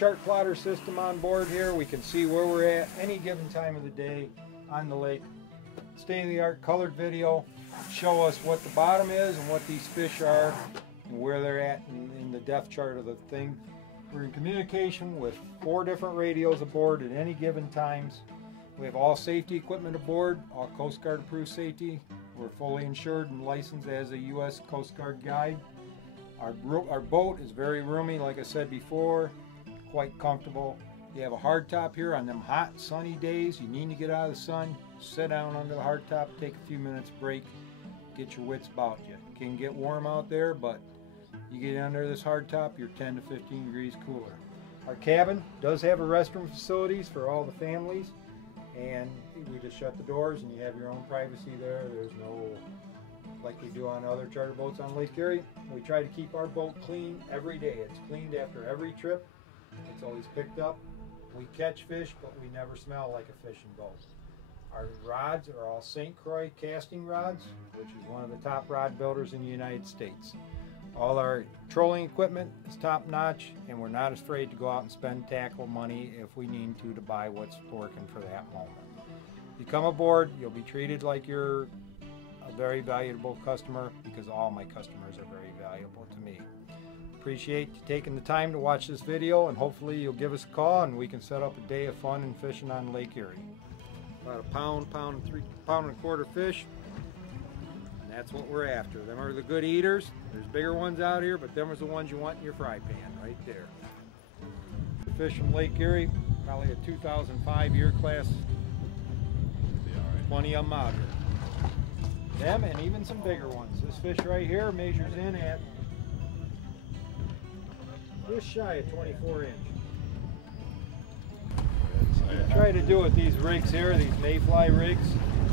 chart plotter system on board here. We can see where we're at any given time of the day on the lake. State-of-the-art colored video show us what the bottom is and what these fish are and where they're at in the depth chart of the thing. We're in communication with 4 different radios aboard at any given times. We have all safety equipment aboard, all Coast Guard approved safety. We're fully insured and licensed as a U.S. Coast Guard guide. Our boat is very roomy, like I said before, quite comfortable. You have a hard top here on them hot, sunny days. You need to get out of the sun, sit down under the hard top, take a few minutes break, get your wits about you. It can get warm out there, but you get under this hard top, you're 10 to 15 degrees cooler. Our cabin does have a restroom facilities for all the families, and we just shut the doors and you have your own privacy there. There's no, like we do on other charter boats on Lake Erie. We try to keep our boat clean every day. It's cleaned after every trip. It's always picked up. We catch fish, but we never smell like a fishing boat. Our rods are all St. Croix casting rods, which is one of the top rod builders in the United States. All our trolling equipment is top notch, and we're not afraid to go out and spend tackle money if we need to buy what's working for that moment. You come aboard, you'll be treated like you're a very valuable customer, because all my customers are very valuable to me. Appreciate you taking the time to watch this video, and hopefully you'll give us a call and we can set up a day of fun and fishing on Lake Erie. About a pound and a quarter fish. And that's what we're after. Them are the good eaters. There's bigger ones out here, but them are the ones you want in your fry pan right there. Fish from Lake Erie, probably a 2005 year class. Plenty of them out here. Them and even some bigger ones. This fish right here measures in at just shy of 24 inch. Try to do with these rigs here, these mayfly rigs.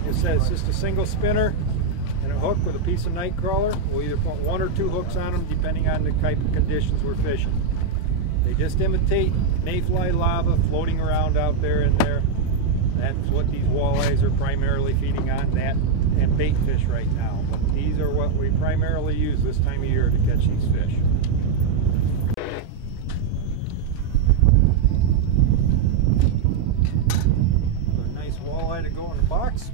It says it's just a single spinner and a hook with a piece of night crawler. We'll either put 1 or 2 hooks on them depending on the type of conditions we're fishing. They just imitate mayfly lava floating around out there in there. That's what these walleyes are primarily feeding on, that and bait fish right now. But these are what we primarily use this time of year to catch these fish. A nice walleye to go in the box.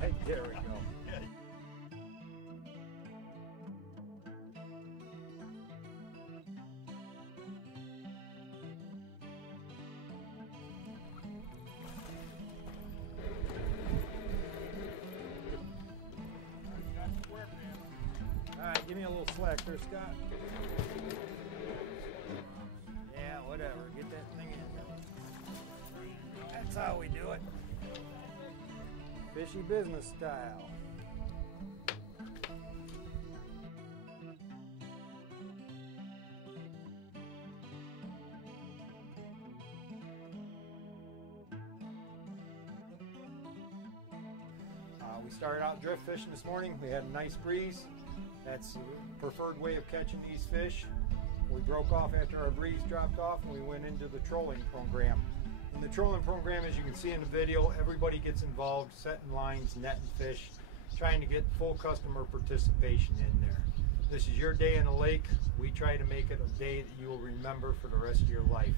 Right, there we go. Alright, give me a little slack there, Scott. Yeah, whatever. Get that thing in. That's how we do it. Fishy business style. We started out drift fishing this morning. We had a nice breeze. That's the preferred way of catching these fish. We broke off after our breeze dropped off and we went into the trolling program. In the trolling program, as you can see in the video, everybody gets involved, setting lines, netting fish, trying to get full customer participation in there. This is your day in the lake. We try to make it a day that you will remember for the rest of your life.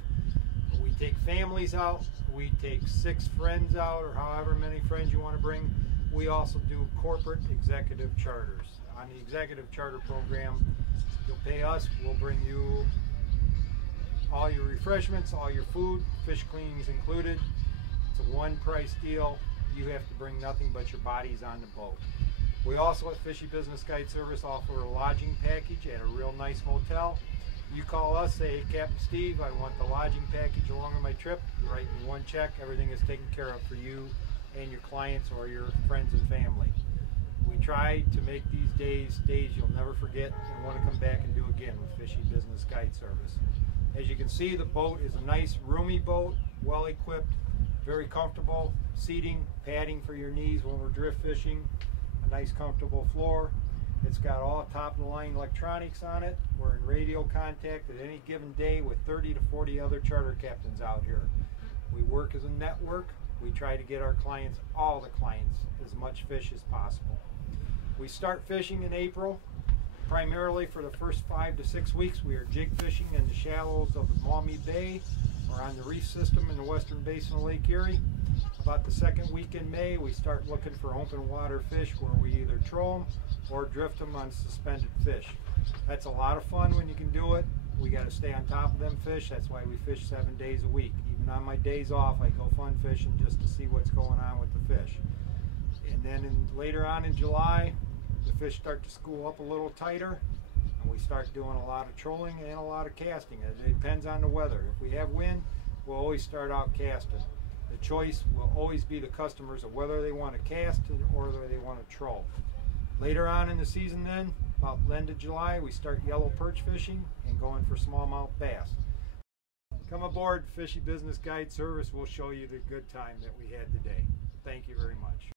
We take families out, we take 6 friends out, or however many friends you want to bring. We also do corporate executive charters. On the executive charter program, you'll pay us, we'll bring you all your refreshments, all your food, fish cleanings included. It's a one price deal. You have to bring nothing but your bodies on the boat. We also at Fishy Business Guide Service offer a lodging package at a real nice hotel. You call us, say, hey, Captain Steve, I want the lodging package along with my trip. You write me 1 check, everything is taken care of for you and your clients or your friends and family. We try to make these days you'll never forget and want to come back and do again with Fishy Business Guide Service. As you can see, the boat is a nice roomy boat, well equipped, very comfortable, seating, padding for your knees when we're drift fishing, a nice comfortable floor. It's got all top of the line electronics on it. We're in radio contact at any given day with 30 to 40 other charter captains out here. We work as a network. We try to get our clients, all the clients, as much much fish as possible. We start fishing in April. Primarily for the first 5 to 6 weeks, we are jig fishing in the shallows of the Maumee Bay or on the reef system in the western basin of Lake Erie. About the second week in May, we start looking for open water fish where we either troll them or drift them on suspended fish. That's a lot of fun when you can do it. We got to stay on top of them fish. That's why we fish 7 days a week. Even on my days off, I go fun fishing just to see what's going on with the fish. And then later on in July, the fish start to school up a little tighter, and we start doing a lot of trolling and a lot of casting. It depends on the weather. If we have wind, we'll always start out casting. The choice will always be the customers of whether they want to cast or whether they want to troll. Later on in the season then, about the end of July, we start yellow perch fishing and going for smallmouth bass. Come aboard Fishy Business Guide Service. We'll show you the good time that we had today. Thank you very much.